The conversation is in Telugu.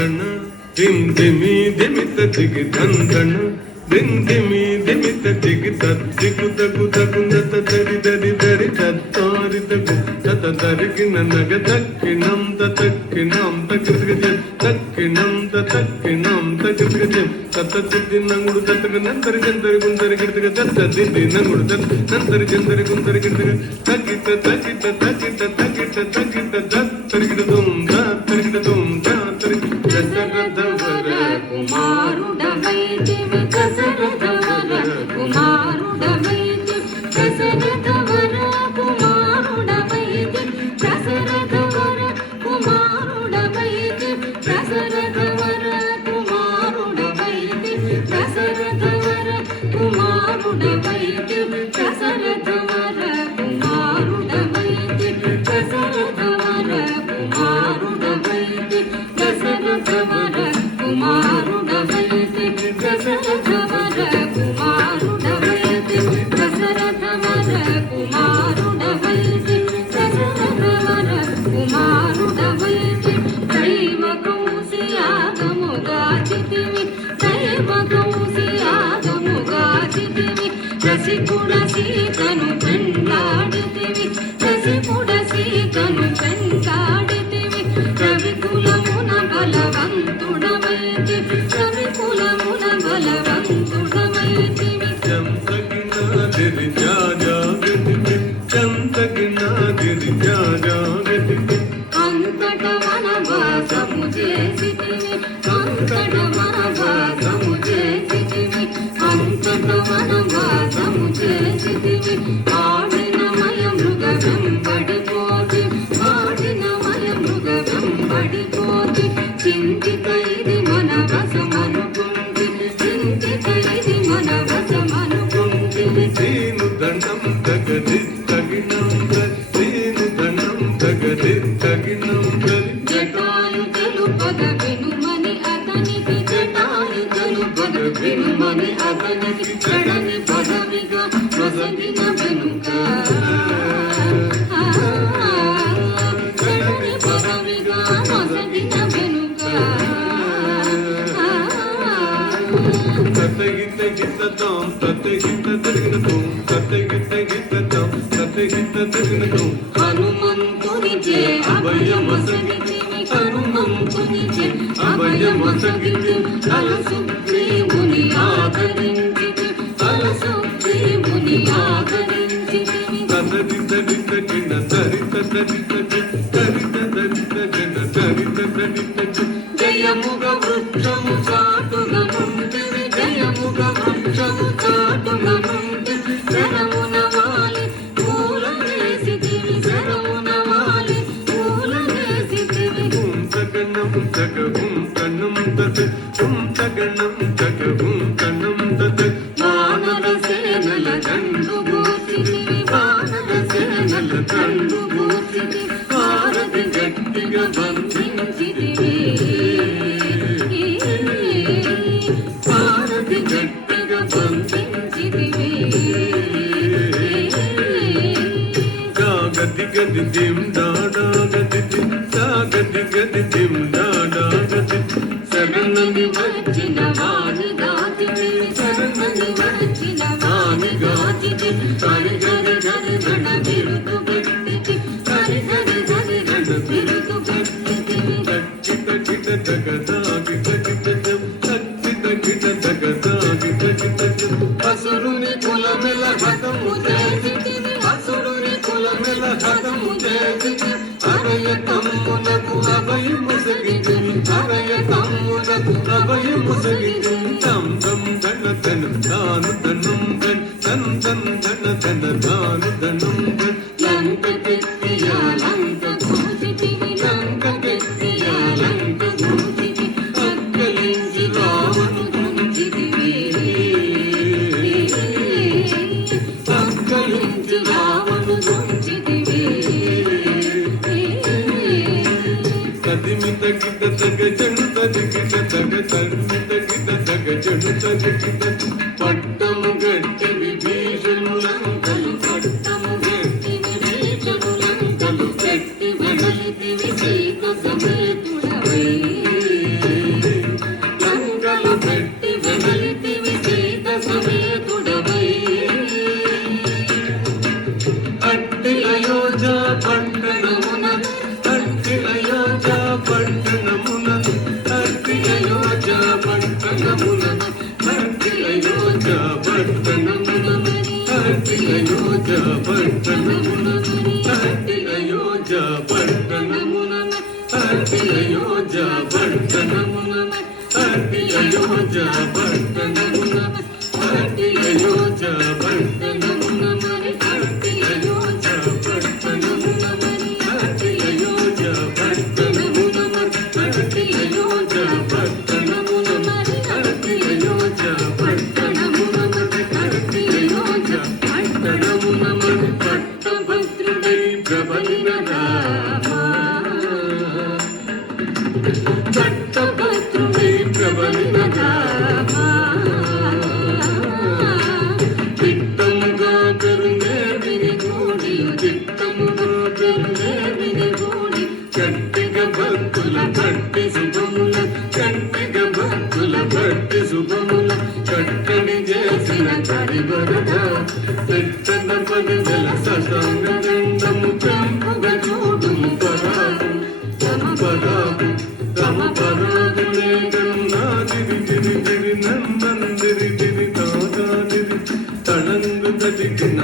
దందన దిమి దిమిత దిగి దందన దిమి దిమిత దిగి తగ్గు తగ్గు తగ్గుందత దరి దరి దరి తత్తారి తగ్గు తత దరికిన నగ తక్కినం తక్కినం తగ్గిన తక్కినం తక్కినం తగ్గిన తత దిద్ది నంగుడు తత్తగ నంతరి జంతరి గుందరి గిడతగ తత దిద్ది నంగుడు తత్ నంతరి జంతరి గుందరి గిడతగ తగ్గిత తగ్గిత తగ్గిత తగ్గిత తగ్గిత తరిగిడ దుమ్ తరిగిడ దుమ్ తరిగిడ దశరథవర కుమారుడవైతివి దశరథవర కుమారుడవైతి దశరథవర కుమారుడవైతి దశరథవర కుమారుడవైతి దశరథవర కుమారుడవైతి దశరథవర కుమారుడవైతి దశరథవర కుమారుడవైతి దశరథవర కుమారుడవైతి దశరథవర కుమారుడవైతి దశరథవర కుమారుడవైతి దశరథవర కుమారుడవైతి దశరథవర కుమారుడవైతి దైవ కౌశియాగముగాచితివి దైవ కౌశియాగముగాచితివి రసికుడ సీతను పెండాడితివి రసికుడ సీతను పెండాడితివి రవికులమున బలవంతుడవైతి రవికులమున బలవంతుడవైతివి చంతగినాదిరి జాజాగతికి చంతగినాదిరి జాజాగతికి అంతట వనవాసము చేసితివి అంతట వనవాసము చేసితివి అంతట వనవాసము చేసితివి ఆడినమయ మృగ వెంబడిపోతి ఆడినమయ మృగ వెంబడిపోతి చింతిత ఇది మన వశమనుకుంటి చింతిత ఇది మన వశమనుకుంటి సీను దండం తగది తగినం సీను దండం తగది తగినం జటాయు తెలుపద వినుమని అతనికి జటాయు తెలుపద వినుమని అతనికి చడని పదవిగా నొసగిన వెనుక చడని పదవిగా నొసగిన వెనుక తతగిత గితతం తతగిత తగినతం తతగిత గితతం తతగిత తగినతం హనుమంతుని చే అభయమసగితివి హనుమంతుని చే అభయమసగితి అలసుగ్రీవుని ఆదరించితి అలసుగ్రీవుని ఆదరించితివి తదరిత రిత గిన తరిత తరిత తరిత తరిత గిన తరిత తరిత జయముగ వృక్షము చాటుగా నుండివి జయముగ వృక్షము చాటుగా నుండి శరమున వాలి పూల వేసితివి శరమున వాలి పూల వేసితివి తగణం తగహుం కన్నం తత తగణం తగహుం కన్నం తత వానర సేనల దండు గోసితివి వానర సేనల దండు గోసితివి భారతి గట్టిగా బంధించితివి భారతి గట్టిగా బంధించితివి గది గది దిం డాడా గది గది గది దిం డాడా గది శరణని వచ్చిన వాణి గాతివి శరణని వచ్చిన వాణి గాతివి హరి హరి హరి గణ బిరుదు గట్టివి హరి హరి హరి గణ బిరుదు గట్టివి తక్కిత గిట తగదాగి తగిత తక్కిత గిట తగదాగి తగిత అసురుని కులమెల హతము చేసితివి అసురుని కులమెల హతము చేసితివి అరయ తమ్మునకు అభయము సగితివి అరయ తమ్మునకు అభయము సగితివి తం తం ధన ధన దాను ధనం ధన్ ధన్ ధన్ ధన ధన దాను ధనం ధన్ లంక లంక కూచితివి లంక లంక కూచితివి అక్కలించి రావణు తుంచితివి అక్కలించి రావణు తుంచితివి తదిమిత గిట తగ జను తదిగిట తగ తదిమిత గిట తగ జను తదిగిట పట్టము గట్టి విభీషణులంకలు పట్టము గట్టి విభీషణులంకలు గట్టి వెడలితివి సీత సమేతుడవై హరి అయోధ్య పట్టణము హరి అయోధ్య పట్టణము హరి అయోధ్య పట్టణము హరి అయోధ్య పట్టణము హరి అయోధ్య పట్టణము హరి అయోధ్య పట్టణము హరి అయోధ్య పట్టణము హరి అయోధ్య పట్టణము పట్టభద్రుడై ప్రబలిన రామా పట్టభద్రుడై ప్రబలిన రామా తిట్టముగా పెరుందేవిని గూడి తిట్టముగా పెరుందేవిని గూడి గట్టిగా భక్తుల పట్టి శుభముల గట్టిగా భక్తుల పట్టి శుభముల కట్టడి చేసిన కరివరద తిట్టన పదివెల శశాంగ దండము పెంపుగా చూడుము పరాగు తమ పరాగు తమ పరాగులే గన్నా దిరి దిరి దిరి నందందిరి దిరి దాదాదిరి తళందు తజిగిన